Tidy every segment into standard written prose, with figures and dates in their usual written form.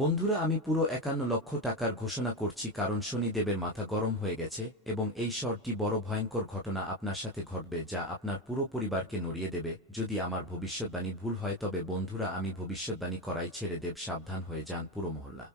বন্ধুরা, আমি পুরো ৫১ লক্ষ টাকার ঘোষণা করছি কারণ শনিদেবের মাথা গরম হয়ে গেছে এবং এই শহরটি বড় ভয়ঙ্কর ঘটনা আপনার সাথে ঘটবে যা আপনার পুরো পরিবারকে নড়িয়ে দেবে। যদি আমার ভবিষ্যদ্বাণী ভুল হয় তবে বন্ধুরা, আমি ভবিষ্যদ্বাণী করাই ছেড়ে দেব। সাবধান হয়ে যান, পুরো মহল্লা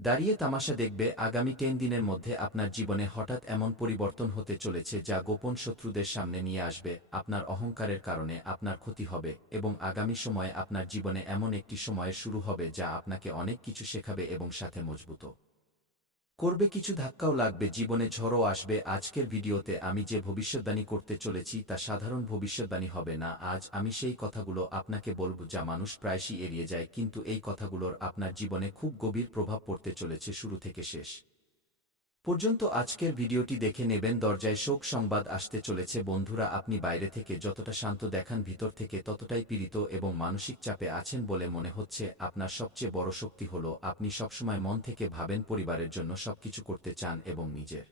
দাঁড়িয়ে তামাশা দেখবে। আগামী ১০ দিনের মধ্যে আপনার জীবনে হঠাৎ এমন পরিবর্তন হতে চলেছে যা গোপন শত্রুদের সামনে নিয়ে আসবে। আপনার অহংকারের কারণে আপনার ক্ষতি হবে এবং আগামী সময়ে আপনার জীবনে এমন একটি সময় শুরু হবে যা আপনাকে অনেক কিছু শেখাবে এবং সাথে মজবুত করবে। কিছু ধাক্কাও লাগবে, জীবনে ঝড়ও আসবে। আজকের ভিডিওতে আমি যে ভবিষ্যদ্বাণী করতে চলেছি তা সাধারণ ভবিষ্যদ্বাণী হবে না। আজ আমি সেই কথাগুলো আপনাকে বলবো যা মানুষ প্রায়শই এড়িয়ে যায়, কিন্তু এই কথাগুলোর আপনার জীবনে খুব গভীর প্রভাব পড়তে চলেছে শুরু থেকে শেষ পর্যন্ত। আজকের ভিডিওটি দেখে নেবেন। দরজায় শোক সংবাদ আসতে চলেছে। বন্ধুরা, আপনি বাইরে থেকে যতটা শান্ত দেখান, ভিতর থেকে ততটাই পীড়িত এবং মানসিক চাপে আছেন বলে মনে হচ্ছে। আপনার সবচেয়ে বড় শক্তি হলো আপনি সবসময় মন থেকে ভাবেন, পরিবারের জন্য সবকিছু করতে চান এবং নিজের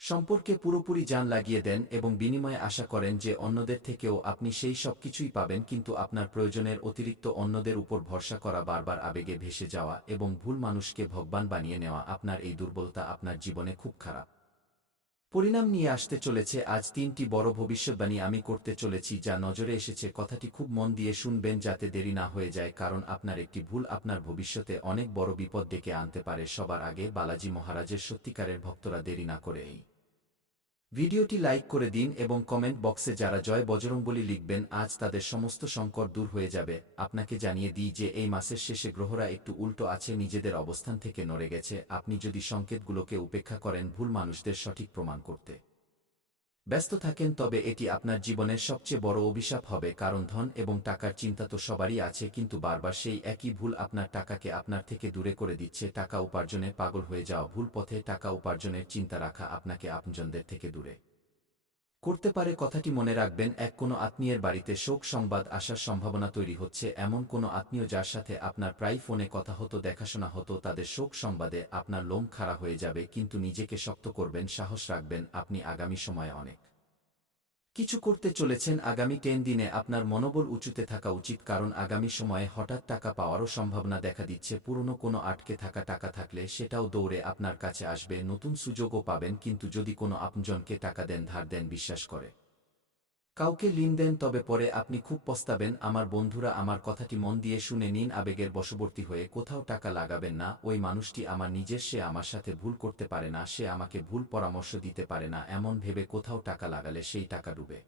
সম্পর্কে পুরোপুরি জান লাগিয়ে দেন এবং বিনিময়ে আশা করেন যে অন্যদের থেকেও আপনি সেই সব কিছুই পাবেন। কিন্তু আপনার প্রয়োজনের অতিরিক্ত অন্যদের উপর ভরসা করা, বারবার আবেগে ভেসে যাওয়া এবং ভুল মানুষকে ভগবান বানিয়ে নেওয়া, আপনার এই দুর্বলতা আপনার জীবনে খুব খারাপ পরিণাম নিয়ে আসতে চলেছে। আজ ৩টি বড় ভবিষ্যদ্বাণী আমি করতে চলেছি যা নজরে এসেছে। কথাটি খুব মন দিয়ে শুনবেন যাতে দেরি না হয়ে যায়, কারণ আপনার একটি ভুল আপনার ভবিষ্যতে অনেক বড় বিপদ ডেকে আনতে পারে। সবার আগে, বালাজি মহারাজের সত্যিকারের ভক্তরা দেরি না করে এই ভিডিওটি লাইক করে দিন এবং কমেন্ট বক্সে যারা জয় বজরংবলী লিখবেন, আজ তাদের সমস্ত সংকট দূর হয়ে যাবে। আপনাকে জানিয়ে দিই যে এই মাসের শেষে গ্রহরা একটু উল্টো আছে, নিজেদের অবস্থান থেকে নড়ে গেছে। আপনি যদি সংকেতগুলোকে উপেক্ষা করেন, ভুল মানুষদের সঠিক প্রমাণ করতে ব্যস্ত থাকেন, তবে এটি আপনার জীবনের সবচেয়ে বড় অভিশাপ হবে। কারণ ধন এবং টাকার চিন্তা তো সবারই আছে, কিন্তু বারবার সেই একই ভুল আপনার টাকাকে আপনার থেকে দূরে করে দিচ্ছে। টাকা উপার্জনে পাগল হয়ে যাওয়া, ভুল পথে টাকা উপার্জনের চিন্তা রাখা আপনাকে আপনজনদের থেকে দূরে করতে পারে। কথাটি মনে রাখবেন। কোনো আত্মীয়ের বাড়িতে শোক সংবাদ আসার সম্ভাবনা তৈরি হচ্ছে। এমন কোনো আত্মীয় যার সাথে আপনার প্রায় ফোনে কথা হতো, দেখাশোনা হতো, তাদের শোক সংবাদে আপনার লোম খাড়া হয়ে যাবে। কিন্তু নিজেকে শক্ত করবেন, সাহস রাখবেন। আপনি আগামী সময়ে অনেক কিছু করতে চলেছেন। আগামী 10 দিনে আপনার মনোবল উঁচুতে থাকা উচিত, কারণ আগামী সময়ে হঠাৎ টাকা পাওয়ারও সম্ভাবনা দেখা দিচ্ছে। পুরনো কোনো আটকে থাকা টাকা থাকলে সেটাও দৌড়ে আপনার কাছে আসবে। নতুন সুযোগও পাবেন, কিন্তু যদি কোনো আপনজনকে টাকা দেন, ধার দেন, বিশ্বাস করে কাউকে ঋণ দেন, তবে পরে আপনি খুব পস্তাবেন। আমার বন্ধুরা, আমার কথাটি মন দিয়ে শুনে নিন। আবেগের বশবর্তী হয়ে কোথাও টাকা লাগাবেন না। ওই মানুষটি আমার নিজের, সে আমার সাথে ভুল করতে পারে না, সে আমাকে ভুল পরামর্শ দিতে পারে না, এমন ভেবে কোথাও টাকা লাগালে সেই টাকা ডুবে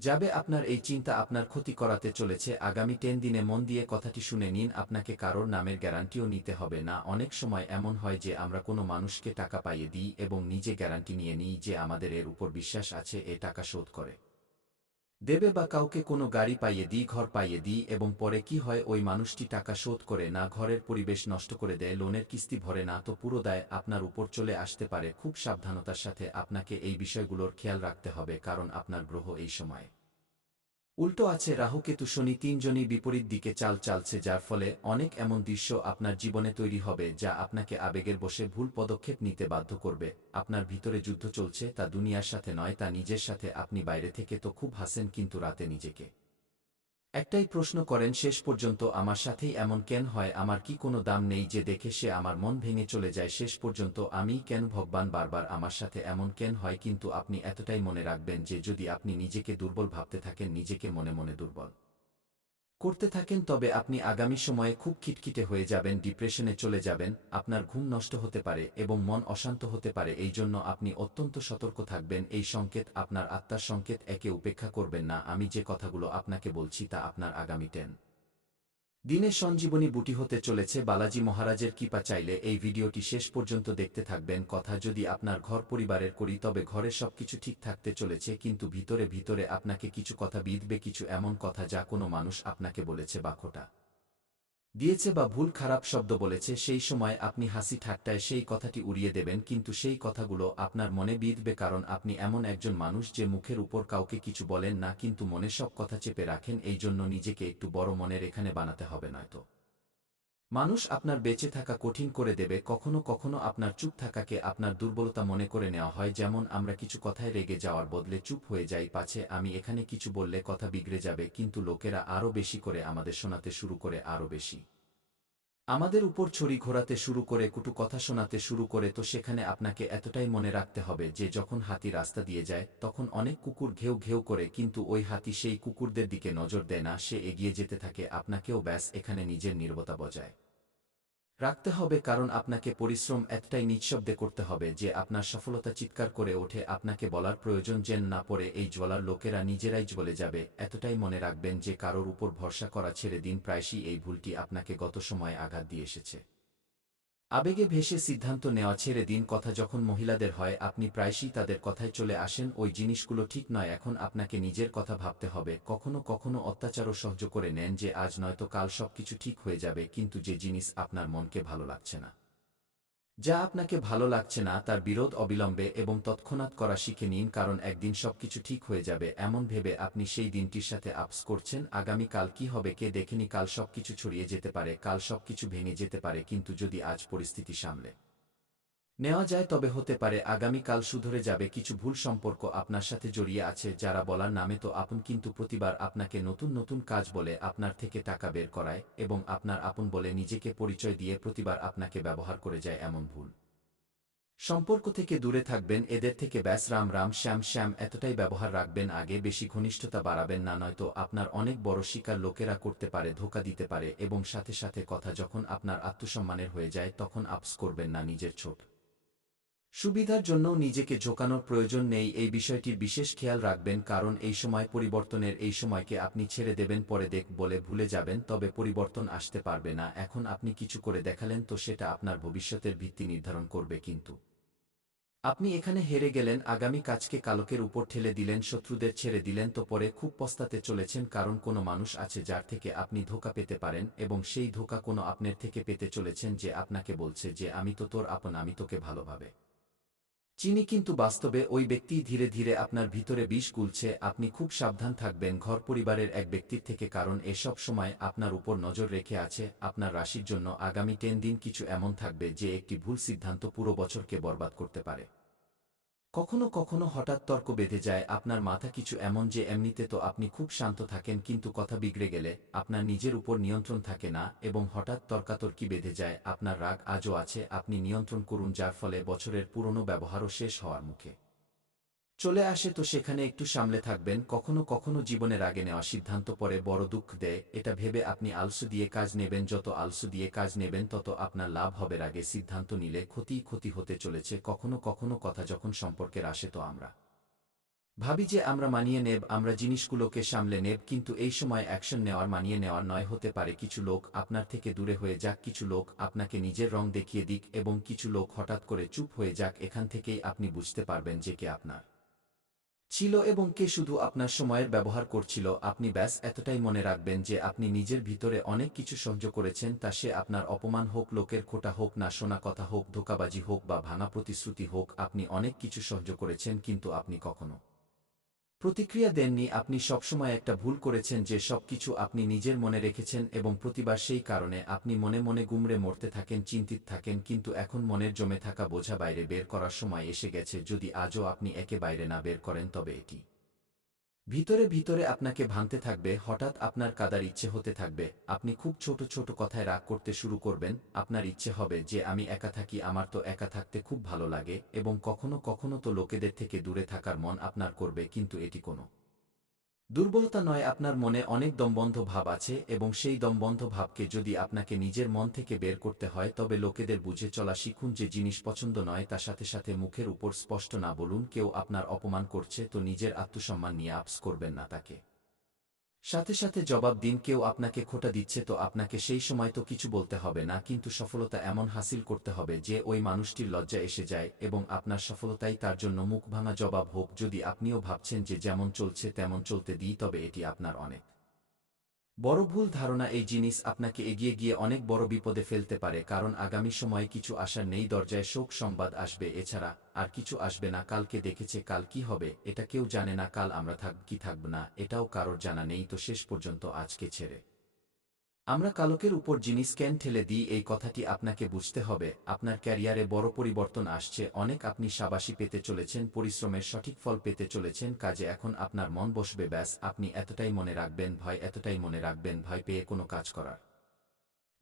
যাবে। আপনার এই চিন্তা আপনার ক্ষতি করাতে চলেছে। আগামী 10 দিনে মন দিয়ে কথাটি শুনে নিন। আপনাকে কারোর নামের গ্যারান্টিও নিতে হবে না। অনেক সময় এমন হয় যে আমরা কোনো মানুষকে টাকা পাইয়ে দিই এবং নিজে গ্যারান্টি নিয়ে নিই যে আমাদের এর উপর বিশ্বাস আছে, এ টাকা শোধ করে দেবে, বা কাউকে কোনো গাড়ি পাইয়ে দিই, ঘর পাইয়ে দিই এবং পরে কি হয়, ওই মানুষটি টাকা শোধ করে না, ঘরের পরিবেশ নষ্ট করে দেয়, লোনের কিস্তি ভরে না, তো পুরো দায় আপনার উপর চলে আসতে পারে। খুব সাবধানতার সাথে আপনাকে এই বিষয়গুলোর খেয়াল রাখতে হবে, কারণ আপনার গ্রহ এই সময় উল্টো আছে। রাহু, কেতু, শনি তিনজনই বিপরীত দিকে চাল চালছে, যার ফলে অনেক এমন দৃশ্য আপনার জীবনে তৈরি হবে যা আপনাকে আবেগের বশে ভুল পদক্ষেপ নিতে বাধ্য করবে। আপনার ভিতরে যুদ্ধ চলছে, তা দুনিয়ার সাথে নয়, তা নিজের সাথে। আপনি বাইরে থেকে তো খুব হাসেন, কিন্তু রাতে নিজেকে একটাই প্রশ্ন করেন, শেষ পর্যন্ত আমার সাথেই এমন কেন হয়? আমার কি কোনো দাম নেই যে দেখে সে আমার মন ভেঙে চলে যায়? শেষ পর্যন্ত আমিই কেন ভগবান? বারবার আমার সাথে এমন কেন হয়? কিন্তু আপনি এতটাই মনে রাখবেন যে যদি আপনি নিজেকে দুর্বল ভাবতে থাকেন, নিজেকে মনে মনে দুর্বল করতে থাকেন, তবে আপনি আগামী সময়ে খুব খিটখিটে হয়ে যাবেন, ডিপ্রেশনে চলে যাবেন, আপনার ঘুম নষ্ট হতে পারে এবং মন অশান্ত হতে পারে। এই জন্য আপনি অত্যন্ত সতর্ক থাকবেন। এই সংকেত আপনার আত্মার সংকেত, একে উপেক্ষা করবেন না। আমি যে কথাগুলো আপনাকে বলছি তা আপনার আগামী 10 দিনে সঞ্জীবনী বুটি হতে চলেছে। বালাজি মহারাজের কৃপা চাইলে এই ভিডিওটি শেষ পর্যন্ত দেখতে থাকবেন। কথা যদি আপনার ঘর পরিবারের করি, তবে ঘরে সবকিছু ঠিক থাকতে চলেছে, কিন্তু ভিতরে ভিতরে আপনাকে কিছু কথা বিঁধবে, কিছু এমন কথা যা কোনো মানুষ আপনাকে বলেছে বা খোঁটা দিয়েছে বা ভুল খারাপ শব্দ বলেছে। সেই সময় আপনি হাসি ঠাট্টায় সেই কথাটি উড়িয়ে দেবেন, কিন্তু সেই কথাগুলো আপনার মনে বিঁধবে, কারণ আপনি এমন একজন মানুষ যে মুখের উপর কাউকে কিছু বলেন না, কিন্তু মনে সব কথা চেপে রাখেন। এই জন্য নিজেকে একটু বড় মনের এখানে বানাতে হবে, নয়তো মানুষ আপনার বেঁচে থাকা কঠিন করে দেবে। কখনো কখনো আপনার চুপ থাকাকে আপনার দুর্বলতা মনে করে নেওয়া হয়। যেমন আমরা কিছু কথায় রেগে যাওয়ার বদলে চুপ হয়ে যাই, পাছে আমি এখানে কিছু বললে কথা বিগড়ে যাবে, কিন্তু লোকেরা আরও বেশি করে আমাদের শোনাতে শুরু করে, আরও বেশি আমাদের উপর ছড়ি ঘোরাতে শুরু করে, কটু কথা শোনাতে শুরু করে, তো সেখানে আপনাকে এতটাই মনে রাখতে হবে যে যখন হাতি রাস্তা দিয়ে যায় তখন অনেক কুকুর ঘেউ ঘেউ করে, কিন্তু ওই হাতি সেই কুকুরদের দিকে নজর দেয় না, সে এগিয়ে যেতে থাকে। আপনাকেও ব্যাস এখানে নিজের নীরবতা বজায় রাখতে হবে, কারণ আপনাকে পরিশ্রম এতটাই নিঃশব্দে করতে হবে যে আপনার সফলতা চিৎকার করে ওঠে, আপনাকে বলার প্রয়োজন যেন না পড়ে। এই জ্বলার লোকেরা নিজেরাই জ্বলে যাবে। এতটাই মনে রাখবেন যে কারোর উপর ভরসা করা ছেড়ে দিন। প্রায়শই এই ভুলটি আপনাকে গত সময়ে আঘাত দিয়ে এসেছে। আবেগে ভেসে সিদ্ধান্ত নেওয়া ছেড়ে দিন। কথা যখন মহিলাদের হয়, আপনি প্রায়শই তাদের কথায় চলে আসেন। ওই জিনিসগুলো ঠিক নয়। এখন আপনাকে নিজের কথা ভাবতে হবে। কখনো কখনো অত্যাচারও সহ্য করে নেন যে আজ নয়তো কাল সবকিছু ঠিক হয়ে যাবে, কিন্তু যে জিনিস আপনার মনকে ভালো লাগছে না, যা আপনাকে ভালো লাগছে না, তার বিরোধ অবিলম্বে এবং তৎক্ষণাৎ করা শিখে নিন, কারণ একদিন সবকিছু ঠিক হয়ে যাবে। এমন ভেবে আপনি সেই দিনটির সাথে আপস করছেন। আগামী কাল কি হবে কে দেখেনি। কাল সবকিছু ছড়িয়ে যেতে পারে, কাল সবকিছু ভেঙে যেতে পারে, কিন্তু যদি আজ পরিস্থিতি সামলে নেওয়া যায় তবে হতে পারে আগামীকাল শুধরে যাবে। কিছু ভুল সম্পর্ক আপনার সাথে জড়িয়ে আছে যারা বলার নামে তো আপন, কিন্তু প্রতিবার আপনাকে নতুন নতুন কাজ বলে আপনার থেকে টাকা বের করায় এবং আপনার আপন বলে নিজেকে পরিচয় দিয়ে প্রতিবার আপনাকে ব্যবহার করে যায়। এমন ভুল সম্পর্ক থেকে দূরে থাকবেন। এদের থেকে ব্যাস রাম রাম শ্যাম শ্যাম এতটাই ব্যবহার রাখবেন। আগে বেশি ঘনিষ্ঠতা বাড়াবেন না, নয়তো আপনার অনেক বড় শিকার লোকেরা করতে পারে, ধোঁকা দিতে পারে। এবং সাথে সাথে কথা যখন আপনার আত্মসম্মানের হয়ে যায় তখন আপস করবেন না। নিজের ছোট সুবিধার জন্যও নিজেকে ঝোঁকানোর প্রয়োজন নেই। এই বিষয়টির বিশেষ খেয়াল রাখবেন, কারণ এই সময় পরিবর্তনের। এই সময়কে আপনি ছেড়ে দেবেন, পরে দেখ বলে ভুলে যাবেন, তবে পরিবর্তন আসতে পারবে না। এখন আপনি কিছু করে দেখালেন তো সেটা আপনার ভবিষ্যতের ভিত্তি নির্ধারণ করবে, কিন্তু আপনি এখানে হেরে গেলেন। আগামী কাজকে কালকের উপর ঠেলে দিলেন, শত্রুদের ছেড়ে দিলেন, তো পরে খুব পস্তাতে চলেছেন। কারণ কোনো মানুষ আছে যার থেকে আপনি ধোঁকা পেতে পারেন, এবং সেই ধোঁকা কোনো আপনার থেকে পেতে চলেছেন, যে আপনাকে বলছে যে আমি তো তোর আপন, আমি তোকে ভালোভাবে চিনি, কিন্তু বাস্তবে ওই ব্যক্তি ধীরে ধীরে আপনার ভিতরে বিষ গুলছে। আপনি খুব সাবধান থাকবেন ঘর পরিবারের এক ব্যক্তির থেকে, কারণ এসব সময় আপনার উপর নজর রেখে আছে। আপনার রাশির জন্য আগামী 10 দিন কিছু এমন থাকবে যে একটি ভুল সিদ্ধান্ত পুরো বছরকে বরবাদ করতে পারে। কখনো কখনো হঠাৎ তর্ক বেঁধে যায় আপনার মাথা কিছু এমন যে এমনিতে তো আপনি খুব শান্ত থাকেন, কিন্তু কথা বিগড়ে গেলে আপনার নিজের উপর নিয়ন্ত্রণ থাকে না এবং হঠাৎ তর্কাতর্কি বেঁধে যায়। আপনার রাগ আজও আছে, আপনি নিয়ন্ত্রণ করুন, যার ফলে বছরের পুরনো ব্যবহারও শেষ হওয়ার মুখে চলে আসে। তো সেখানে একটু সামলে থাকবেন। কখনো কখনো জীবনের আগে নেওয়া সিদ্ধান্ত পরে বড় দুঃখ দেয়। এটা ভেবে আপনি আলসু দিয়ে কাজ নেবেন। যত আলসু দিয়ে কাজ নেবেন তত আপনার লাভ হবে। আগে সিদ্ধান্ত নিলে ক্ষতিই ক্ষতি হতে চলেছে। কখনো কখনো কথা যখন সম্পর্কের আসে তো আমরা ভাবি যে আমরা মানিয়ে নেব, আমরা জিনিসগুলোকে সামলে নেব, কিন্তু এই সময় অ্যাকশন নেওয়ার মানিয়ে নেওয়ার নয়। হতে পারে কিছু লোক আপনার থেকে দূরে হয়ে যাক, কিছু লোক আপনাকে নিজের রং দেখিয়ে দিক, এবং কিছু লোক হঠাৎ করে চুপ হয়ে যাক। এখান থেকেই আপনি বুঝতে পারবেন যে কে আপনার ছিল এবং কে শুধু আপনার সময়ের ব্যবহার করছিল। আপনি ব্যাস এতটাই মনে রাখবেন যে আপনি নিজের ভিতরে অনেক কিছু সহ্য করেছেন, তা সে আপনার অপমান হোক, লোকের খোঁটা হোক, না শোনা কথা হোক, ধোঁকাবাজি হোক বা ভাঙা প্রতিশ্রুতি হোক। আপনি অনেক কিছু সহ্য করেছেন, কিন্তু আপনি কখনো প্রতিক্রিয়া দেননি। আপনি সবসময় একটা ভুল করেছেন যে সবকিছু আপনি নিজের মনে রেখেছেন, এবং প্রতিবার সেই কারণে আপনি মনে মনে গুমড়ে মরতে থাকেন, চিন্তিত থাকেন। কিন্তু এখন মনের জমে থাকা বোঝা বাইরে বের করার সময় এসে গেছে। যদি আজও আপনি একে বাইরে না বের করেন তবে এটি ভিতরে ভিতরে আপনাকে ভাঙতে থাকবে। হঠাৎ আপনার কাঁদার ইচ্ছে হতে থাকবে। আপনি খুব ছোট ছোট কথায় রাগ করতে শুরু করবেন। আপনার ইচ্ছে হবে যে আমি একা থাকি, আমার তো একা থাকতে খুব ভালো লাগে। এবং কখনো কখনো তো লোকেদের থেকে দূরে থাকার মন আপনার করবে, কিন্তু এটি কোনো দুর্বলতা নয়। আপনার মনে অনেক দমবন্ধ ভাব আছে, এবং সেই দমবন্ধ ভাবকে যদি আপনাকে নিজের মন থেকে বের করতে হয় তবে লোকেদের বুঝে চলা শিখুন। যে জিনিস পছন্দ নয় তা সাথে সাথে মুখের উপর স্পষ্ট না বলুন। কেউ আপনার অপমান করছে তো নিজের আত্মসম্মান নিয়ে আপস করবেন না, তাকে সাথে সাথে জবাব দিন। কেউ আপনাকে খোঁটা দিচ্ছে তো আপনাকে সেই সময় তো কিছু বলতে হবে না, কিন্তু সফলতা এমন হাসিল করতে হবে যে ওই মানুষটির লজ্জা এসে যায়, এবং আপনার সফলতাই তার জন্য মুখ ভাঙা জবাব হোক। যদি আপনিও ভাবছেন যে যেমন চলছে তেমন চলতে দিই, তবে এটি আপনার অনেক বড় ভুল ধারণা। এই জিনিস আপনাকে এগিয়ে গিয়ে অনেক বড় বিপদে ফেলতে পারে, কারণ আগামী সময়ে কিছু আসার নেই। দরজায় শোক সংবাদ আসবে, এছাড়া আর কিছু আসবে না। কালকে দেখেছে, কাল কি হবে এটা কেউ জানে না। কাল আমরা থাকব কি থাকব না এটাও কারোর জানা নেই। তো শেষ পর্যন্ত আজকে ছেড়ে আমরা কালকের উপর জিনিস কেন ঠেলে দিই, এই কথাটি আপনাকে বুঝতে হবে। আপনার ক্যারিয়ারে বড় পরিবর্তন আসছে অনেক। আপনি শাবাশি পেতে চলেছেন, পরিশ্রমের সঠিক ফল পেতে চলেছেন। কাজে এখন আপনার মন বসবে। ব্যাস আপনি এতটাই মনে রাখবেন, ভয় এতটাই মনে রাখবেন, ভয় পেয়ে কোনো কাজ করার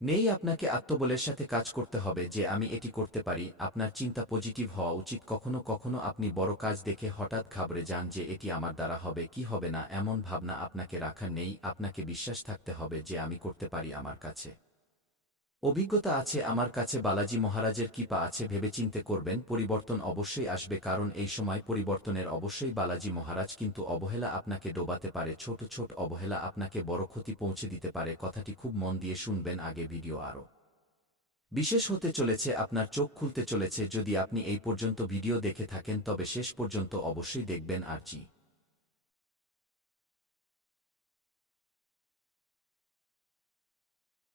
নেই, আপনাকে আত্মবলের সাথে কাজ করতে হবে যে আমি এটি করতে পারি। আপনার চিন্তা পজিটিভ হওয়া উচিত। কখনো কখনো আপনি বড় কাজ দেখে হঠাৎ ঘাবড়ে যান যে এটি আমার দ্বারা হবে কি হবে না, এমন ভাবনা আপনাকে রাখার নেই। আপনাকে বিশ্বাস থাকতে হবে যে আমি করতে পারি, আমার কাছে অভিজ্ঞতা আছে, আমার কাছে বালাজি মহারাজের কৃপা আছে। ভেবেচিন্তে করবেন, পরিবর্তন অবশ্যই আসবে, কারণ এই সময় পরিবর্তনের অবশ্যই বালাজি মহারাজ। কিন্তু অবহেলা আপনাকে ডোবাতে পারে, ছোট ছোট অবহেলা আপনাকে বড় ক্ষতি পৌঁছে দিতে পারে। কথাটি খুব মন দিয়ে শুনবেন। আগে ভিডিও আরও বিশেষ হতে চলেছে, আপনার চোখ খুলতে চলেছে। যদি আপনি এই পর্যন্ত ভিডিও দেখে থাকেন তবে শেষ পর্যন্ত অবশ্যই দেখবেন। আর জি